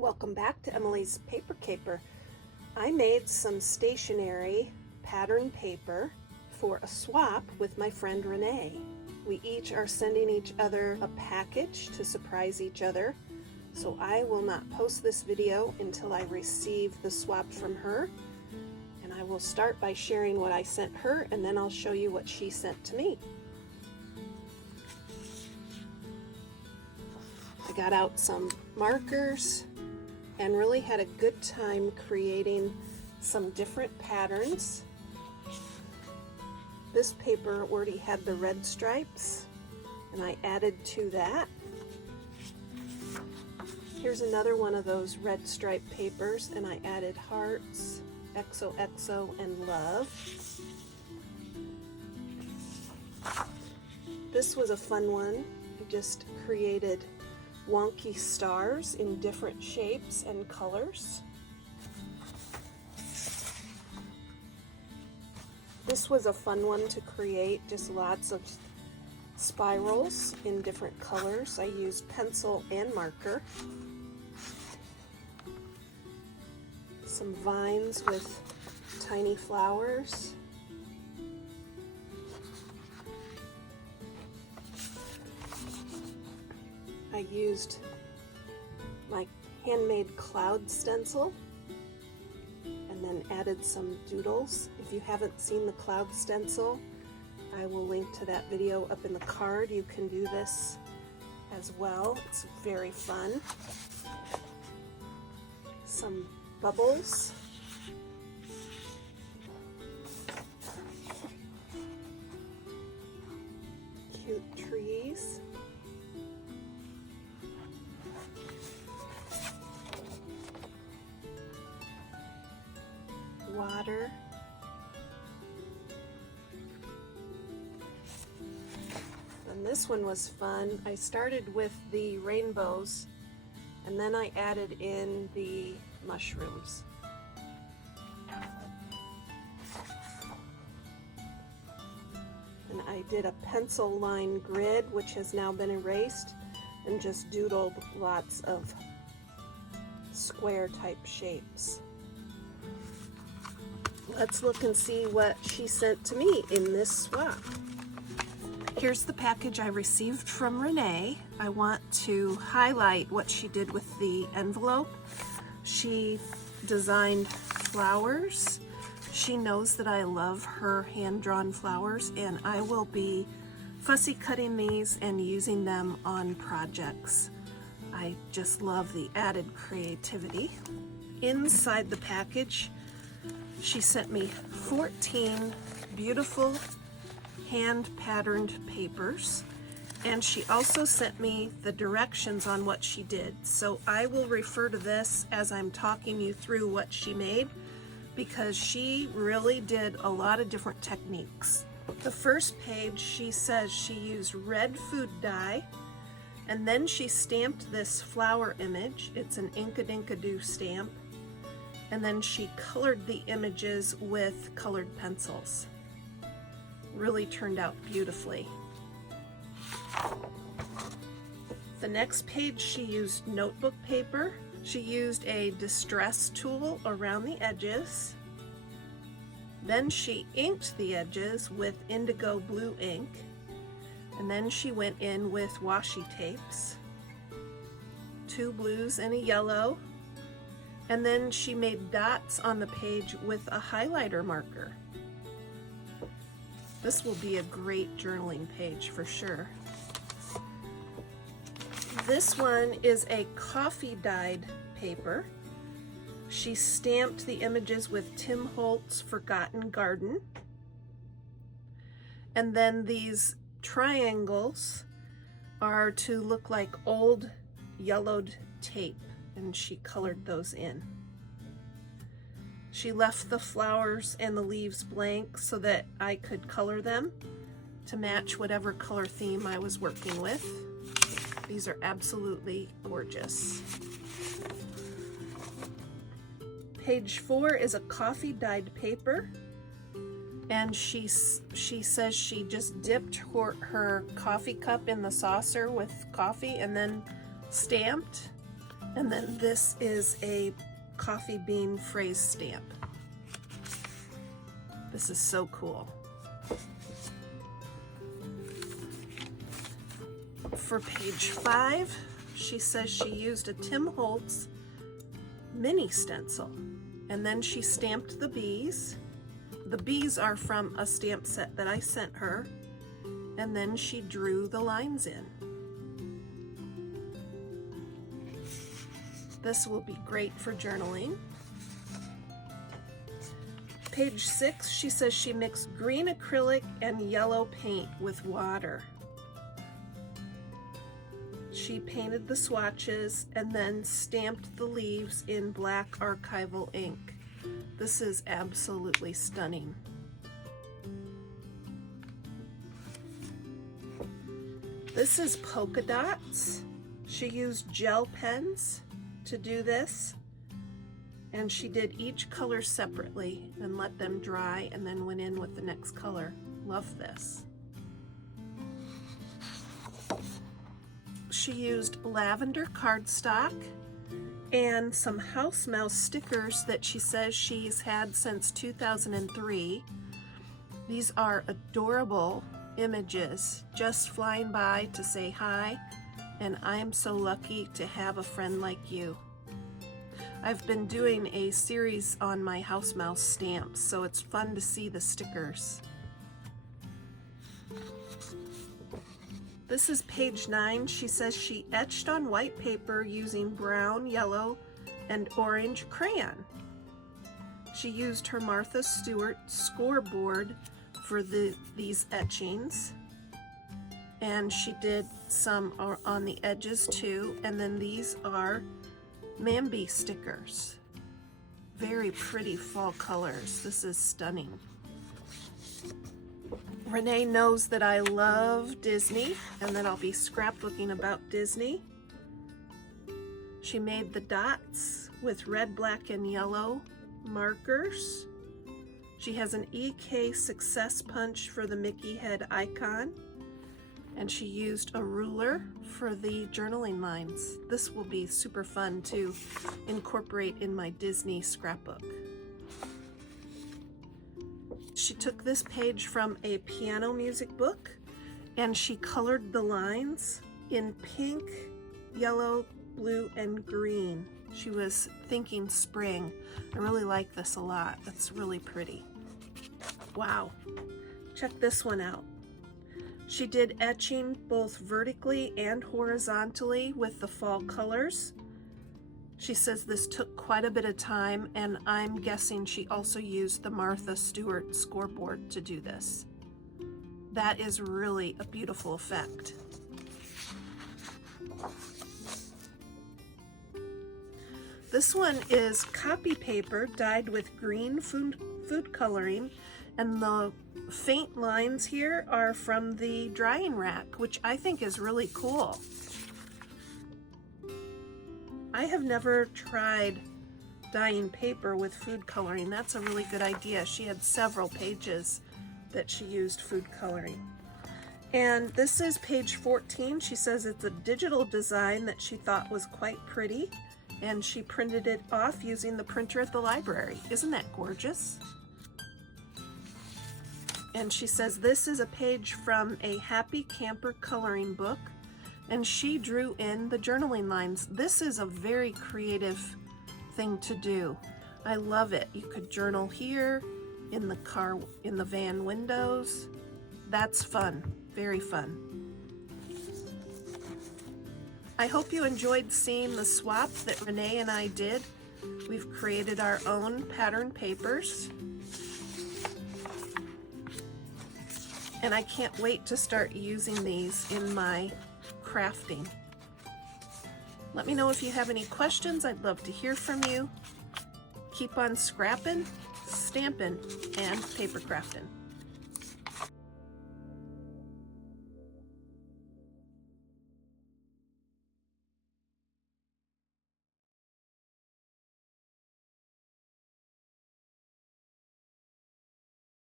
Welcome back to Emilee's Paper Caper. I made some stationery pattern paper for a swap with my friend Renee. We each are sending each other a package to surprise each other, so I will not post this video until I receive the swap from her. And I will start by sharing what I sent her, and then I'll show you what she sent to me. I got out some markers and really had a good time creating some different patterns. This paper already had the red stripes, and I added to that. Here's another one of those red stripe papers, and I added hearts, XOXO, and love. This was a fun one. I just created wonky stars in different shapes and colors. This was a fun one to create, just lots of spirals in different colors. I used pencil and marker. Some vines with tiny flowers. I used my handmade cloud stencil and then added some doodles. If you haven't seen the cloud stencil, I will link to that video up in the card. You can do this as well. It's very fun. Some bubbles. Cute trees. Water. And this one was fun. I started with the rainbows and then I added in the mushrooms. And I did a pencil line grid, which has now been erased, and just doodled lots of square type shapes. Let's look and see what she sent to me in this swap. Here's the package I received from Renee. I want to highlight what she did with the envelope. She designed flowers. She knows that I love her hand-drawn flowers, and I will be fussy cutting these and using them on projects. I just love the added creativity. Inside the package, she sent me 14 beautiful hand-patterned papers, and she also sent me the directions on what she did. So I will refer to this as I'm talking you through what she made, because she really did a lot of different techniques. The first page, she says she used red food dye, and then she stamped this flower image. It's an Inkadinkado stamp. And then she colored the images with colored pencils. Really turned out beautifully. The next page, she used notebook paper. She used a distress tool around the edges. Then she inked the edges with indigo blue ink. And then she went in with washi tapes, 2 blues and a yellow. And then she made dots on the page with a highlighter marker. This will be a great journaling page for sure. This one is a coffee dyed paper. She stamped the images with Tim Holtz Forgotten Garden. And then these triangles are to look like old yellowed tape, and she colored those in. She left the flowers and the leaves blank so that I could color them to match whatever color theme I was working with. These are absolutely gorgeous. Page 4 is a coffee dyed paper, and she says she just dipped her coffee cup in the saucer with coffee and then stamped. And then this is a coffee bean phrase stamp. This is so cool. For page 5, she says she used a Tim Holtz mini stencil, and then she stamped the bees. The bees are from a stamp set that I sent her, and then she drew the lines in. This will be great for journaling. Page 6, she says she mixed green acrylic and yellow paint with water. She painted the swatches and then stamped the leaves in black archival ink. This is absolutely stunning. This is polka dots. She used gel pens to do this, and she did each color separately and let them dry and then went in with the next color. Love this. She used lavender cardstock and some house mouse stickers that she says she's had since 2003. These are adorable images, just flying by to say hi, and I'm so lucky to have a friend like you. I've been doing a series on my house mouse stamps, so it's fun to see the stickers. This is page 9. She says she etched on white paper using brown, yellow, and orange crayon. She used her Martha Stewart scoreboard for these etchings, and she did some on the edges too, and then these are Mambi stickers. Very pretty fall colors. This is stunning. Renee knows that I love Disney and that I'll be scrapbooking about Disney. She made the dots with red, black, and yellow markers. She has an EK Success Punch for the Mickey head icon, and she used a ruler for the journaling lines. This will be super fun to incorporate in my Disney scrapbook. She took this page from a piano music book and she colored the lines in pink, yellow, blue, and green. She was thinking spring. I really like this a lot. It's really pretty. Wow. Check this one out. She did etching both vertically and horizontally with the fall colors. She says this took quite a bit of time, and I'm guessing she also used the Martha Stewart scoreboard to do this. That is really a beautiful effect. This one is copy paper dyed with green food coloring, and the faint lines here are from the drying rack, which I think is really cool. I have never tried dyeing paper with food coloring. That's a really good idea. She had several pages that she used food coloring. And this is page 14. She says it's a digital design that she thought was quite pretty, and she printed it off using the printer at the library. Isn't that gorgeous? And she says this is a page from a Happy Camper coloring book, and she drew in the journaling lines. This is a very creative thing to do. I love it. You could journal here, in the car, in the van windows. That's fun, very fun. I hope you enjoyed seeing the swap that Renee and I did. We've created our own pattern papers, and I can't wait to start using these in my crafting. Let me know if you have any questions. I'd love to hear from you. Keep on scrapping, stamping, and paper crafting.